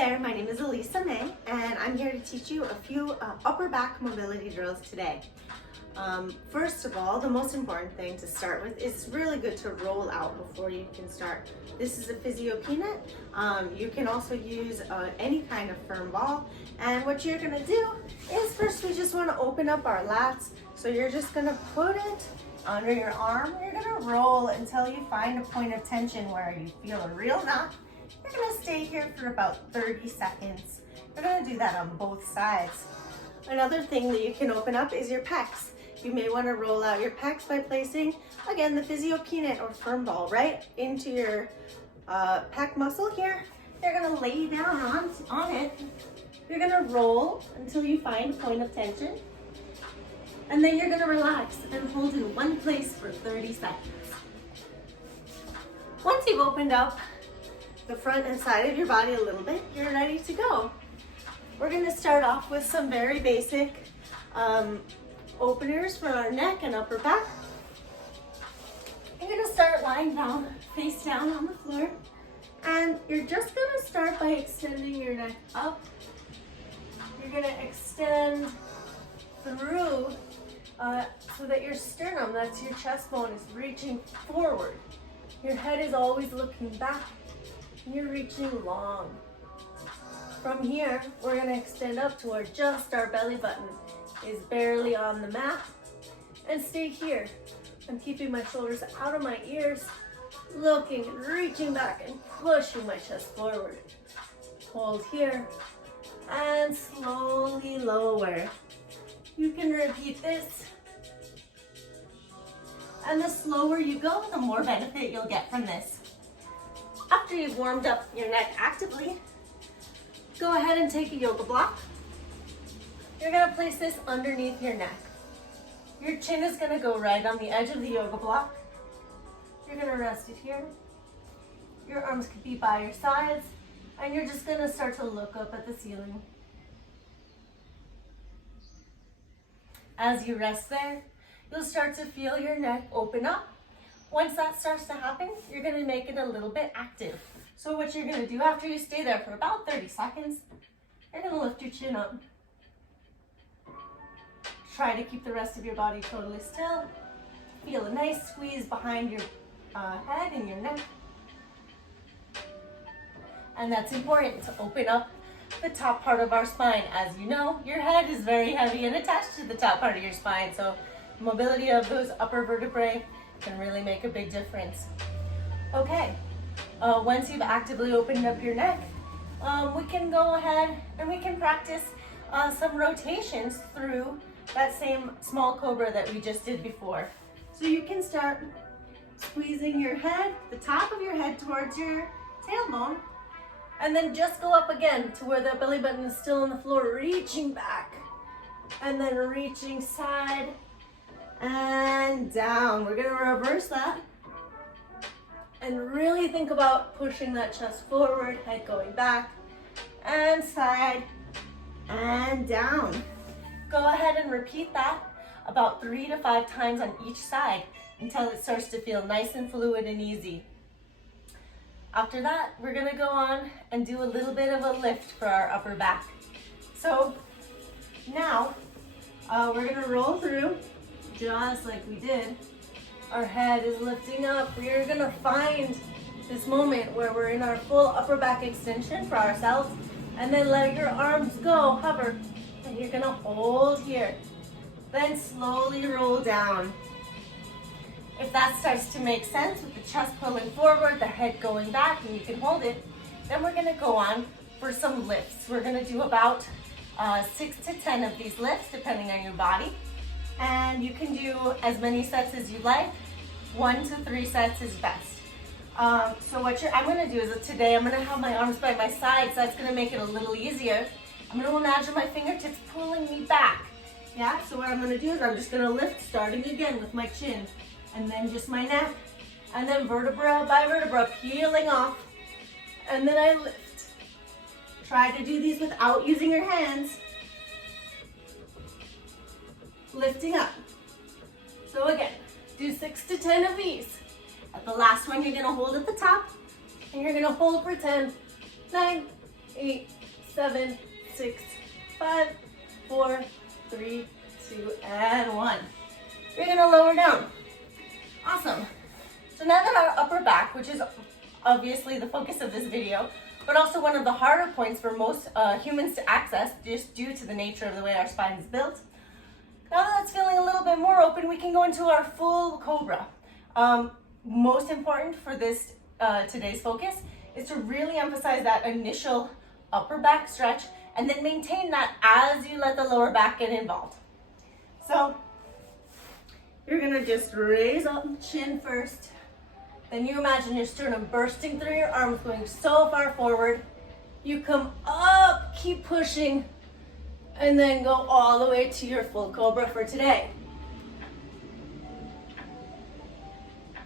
there, my name is Alisa Mae, and I'm here to teach you a few upper back mobility drills today. First of all, the most important thing to start with is really good to roll out before you can start. This is a physio peanut. You can also use any kind of firm ball. And what you're gonna do is first we just wanna open up our lats. So you're just gonna put it under your arm. You're gonna roll until you find a point of tension where you feel a real knot. You're gonna stay here for about 30 seconds. You're gonna do that on both sides. Another thing that you can open up is your pecs. You may want to roll out your pecs by placing, again, the physio peanut or firm ball right into your pec muscle here. You're going to lay down on it. You're going to roll until you find a point of tension. And then you're going to relax and hold in one place for 30 seconds. Once you've opened up the front and side of your body a little bit, you're ready to go. We're going to start off with some very basic openers for our neck and upper back. You're going to start lying down, face down on the floor, and you're just going to start by extending your neck up. You're going to extend through so that your sternum, that's your chest bone, is reaching forward. Your head is always looking back, and you're reaching long. From here, we're going to extend up to where just our belly button is barely on the mat, and stay here. I'm keeping my shoulders out of my ears, looking and reaching back and pushing my chest forward. Hold here and slowly lower. You can repeat this, and the slower you go, the more benefit you'll get from this. After you've warmed up your neck actively, go ahead and take a yoga block. You're gonna place this underneath your neck. Your chin is gonna go right on the edge of the yoga block. You're gonna rest it here. Your arms could be by your sides, and you're just gonna start to look up at the ceiling. As you rest there, you'll start to feel your neck open up. Once that starts to happen, you're gonna make it a little bit active. So what you're gonna do after you stay there for about 30 seconds, you're gonna lift your chin up. Try to keep the rest of your body totally still. Feel a nice squeeze behind your head and your neck. And that's important to open up the top part of our spine. As you know, your head is very heavy and attached to the top part of your spine. So mobility of those upper vertebrae can really make a big difference. Okay, once you've actively opened up your neck, we can go ahead and we can practice some rotations through that same small cobra that we just did before. So you can start squeezing your head, the top of your head towards your tailbone, and then just go up again to where the belly button is still on the floor, reaching back, and then reaching side and down. We're gonna reverse that and really think about pushing that chest forward, head going back, and side and down. Go ahead and repeat that about 3 to 5 times on each side until it starts to feel nice and fluid and easy. After that, we're gonna go on and do a little bit of a lift for our upper back. So now we're gonna roll through just like we did. Our head is lifting up. We're gonna find this moment where we're in our full upper back extension for ourselves, and then let your arms go, hover. And you're gonna hold here, then slowly roll down. If that starts to make sense with the chest pulling forward, the head going back, and you can hold it, then we're gonna go on for some lifts. We're gonna do about 6 to 10 of these lifts, depending on your body. And you can do as many sets as you like. 1 to 3 sets is best. So what I'm gonna do is today I'm gonna have my arms by my sides, so that's gonna make it a little easier. I'm gonna imagine my fingertips pulling me back. Yeah, so what I'm gonna do is I'm just gonna lift, starting again with my chin, and then just my neck, and then vertebra by vertebra, peeling off, and then I lift. Try to do these without using your hands. Lifting up. So again, do 6 to 10 of these. At the last one, you're gonna hold at the top, and you're gonna hold for 10, 9, 8, 7, 6, 5, 4, 3, 2, and 1. You're gonna lower down. Awesome. So now that our upper back, which is obviously the focus of this video, but also one of the harder points for most humans to access just due to the nature of the way our spine is built, now that it's feeling a little bit more open, we can go into our full cobra. Most important for this today's focus is to really emphasize that initial upper back stretch and then maintain that as you let the lower back get involved. So you're gonna just raise up chin first. Then you imagine your sternum bursting through your arms, going so far forward. You come up, keep pushing, and then go all the way to your full cobra for today.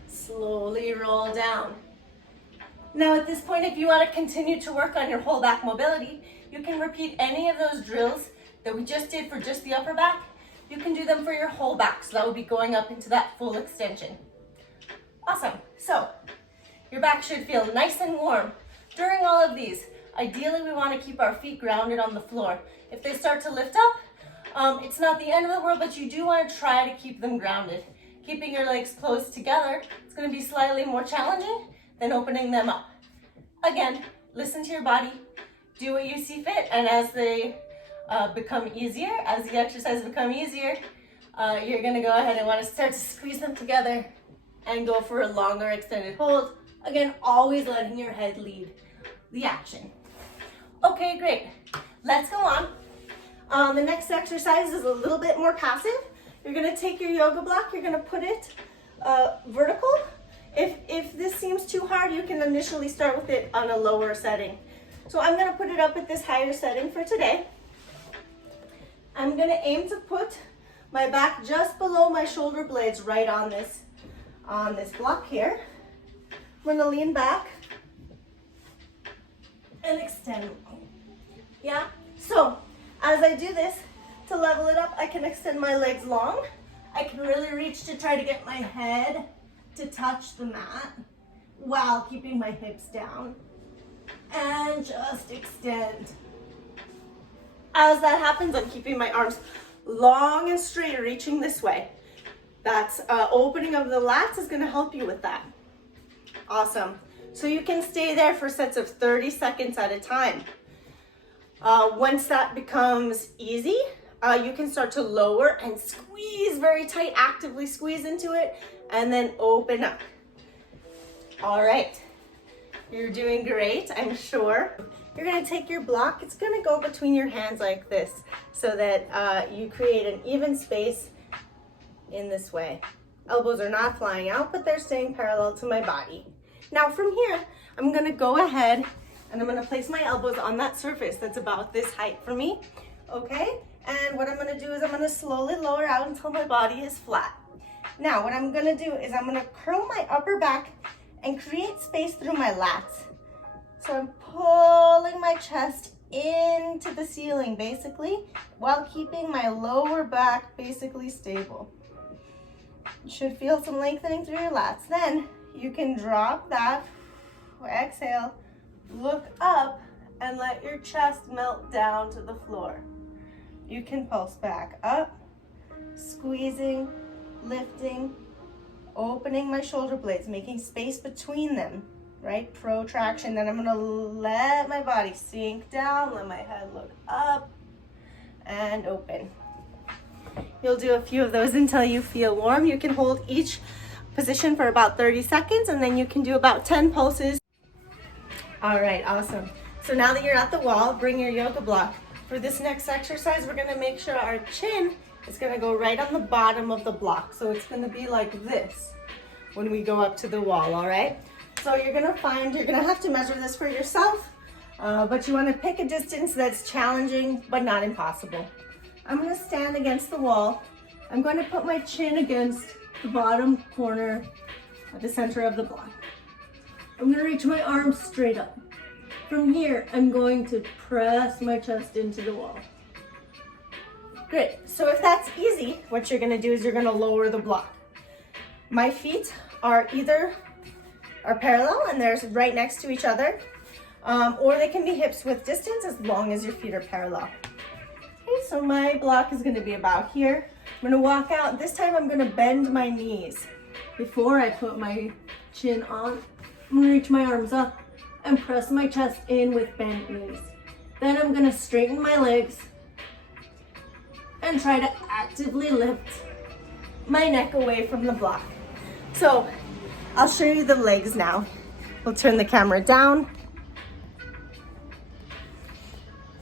Slowly roll down. Now at this point, if you want to continue to work on your whole back mobility, you can repeat any of those drills that we just did for just the upper back. You can do them for your whole back, so that would be going up into that full extension. Awesome. So your back should feel nice and warm. During all of these, ideally we want to keep our feet grounded on the floor. If they start to lift up, it's not the end of the world, but you do want to try to keep them grounded. Keeping your legs close together, it's going to be slightly more challenging than opening them up. Again, listen to your body, do what you see fit, and as they become easier, as the exercises become easier, you're going to go ahead and want to start to squeeze them together and go for a longer extended hold. Again, always letting your head lead the action. Okay, great. Let's go on. The next exercise is a little bit more passive. You're gonna take your yoga block, you're gonna put it vertical. If this seems too hard, you can initially start with it on a lower setting. So I'm gonna put it up at this higher setting for today. I'm gonna aim to put my back just below my shoulder blades right on this block here. I'm gonna lean back and extend. Yeah, so as I do this, to level it up, I can extend my legs long. I can really reach to try to get my head to touch the mat while keeping my hips down. And just extend. As that happens, I'm keeping my arms long and straight, reaching this way. That's opening of the lats is gonna help you with that. Awesome. So you can stay there for sets of 30 seconds at a time. Once that becomes easy, you can start to lower and squeeze very tight, actively squeeze into it, and then open up. All right, you're doing great, I'm sure. You're gonna take your block, it's gonna go between your hands like this, so that you create an even space in this way. Elbows are not flying out, but they're staying parallel to my body. Now from here, I'm gonna go ahead and I'm gonna place my elbows on that surface that's about this height for me, okay? And what I'm gonna do is I'm gonna slowly lower out until my body is flat. Now, what I'm gonna do is I'm gonna curl my upper back and create space through my lats. So I'm pulling my chest into the ceiling, basically, while keeping my lower back basically stable. You should feel some lengthening through your lats. Then you can drop that, exhale, look up, and let your chest melt down to the floor. You can pulse back up, squeezing, lifting, opening my shoulder blades, making space between them, right? Protraction. Then I'm gonna let my body sink down, let my head look up, and open. You'll do a few of those until you feel warm. You can hold each position for about 30 seconds, and then you can do about 10 pulses. All right, awesome. So now that you're at the wall, bring your yoga block. For this next exercise, we're gonna make sure our chin is gonna go right on the bottom of the block. So it's gonna be like this when we go up to the wall, all right? So you're gonna have to measure this for yourself, but you wanna pick a distance that's challenging, but not impossible. I'm gonna stand against the wall. I'm going to put my chin against the bottom corner at the center of the block. I'm gonna reach my arms straight up. From here, I'm going to press my chest into the wall. Great, so if that's easy, what you're gonna do is you're gonna lower the block. My feet are parallel and they're right next to each other, or they can be hips width distance as long as your feet are parallel. Okay, so my block is gonna be about here. I'm gonna walk out. This time I'm gonna bend my knees. Before I put my chin on, I'm gonna reach my arms up and press my chest in with bent knees. Then I'm gonna straighten my legs and try to actively lift my neck away from the block. So I'll show you the legs now. We'll turn the camera down.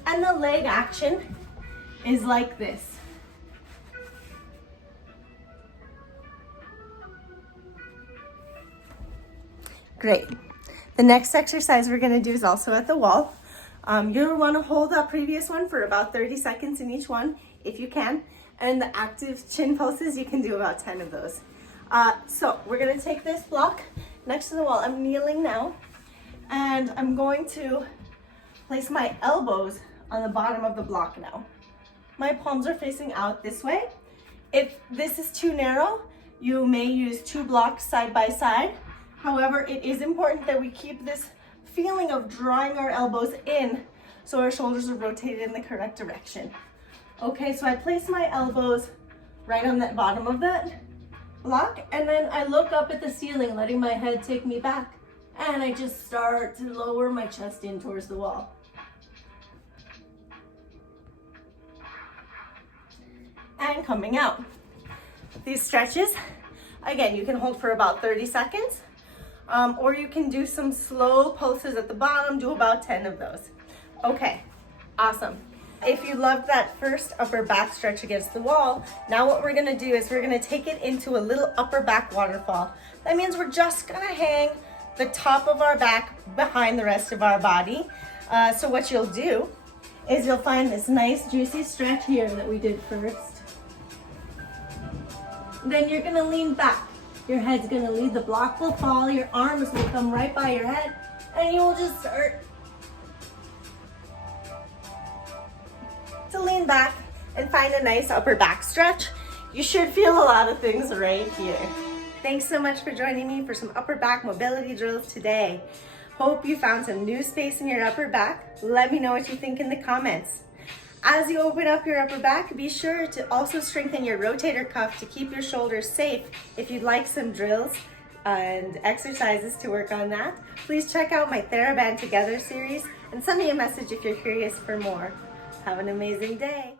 And the leg action is like this. Great. The next exercise we're gonna do is also at the wall. You'll wanna hold that previous one for about 30 seconds in each one, if you can. And the active chin pulses, you can do about 10 of those. So we're gonna take this block next to the wall. I'm kneeling now, and I'm going to place my elbows on the bottom of the block now. My palms are facing out this way. If this is too narrow, you may use 2 blocks side by side. However, it is important that we keep this feeling of drawing our elbows in so our shoulders are rotated in the correct direction. Okay, so I place my elbows right on the bottom of that block, and then I look up at the ceiling, letting my head take me back, and I just start to lower my chest in towards the wall. And coming out. These stretches, again, you can hold for about 30 seconds, or you can do some slow pulses at the bottom, do about 10 of those. Okay, awesome. If you loved that first upper back stretch against the wall, now what we're gonna do is we're gonna take it into a little upper back waterfall. That means we're just gonna hang the top of our back behind the rest of our body. So what you'll do is you'll find this nice juicy stretch here that we did first. Then you're gonna lean back. Your head's gonna lead, the block will fall, your arms will come right by your head, and you will just start to lean back and find a nice upper back stretch. You should feel a lot of things right here. Thanks so much for joining me for some upper back mobility drills today. Hope you found some new space in your upper back. Let me know what you think in the comments. As you open up your upper back, be sure to also strengthen your rotator cuff to keep your shoulders safe. If you'd like some drills and exercises to work on that, please check out my TheraBand Together series and send me a message if you're curious for more. Have an amazing day.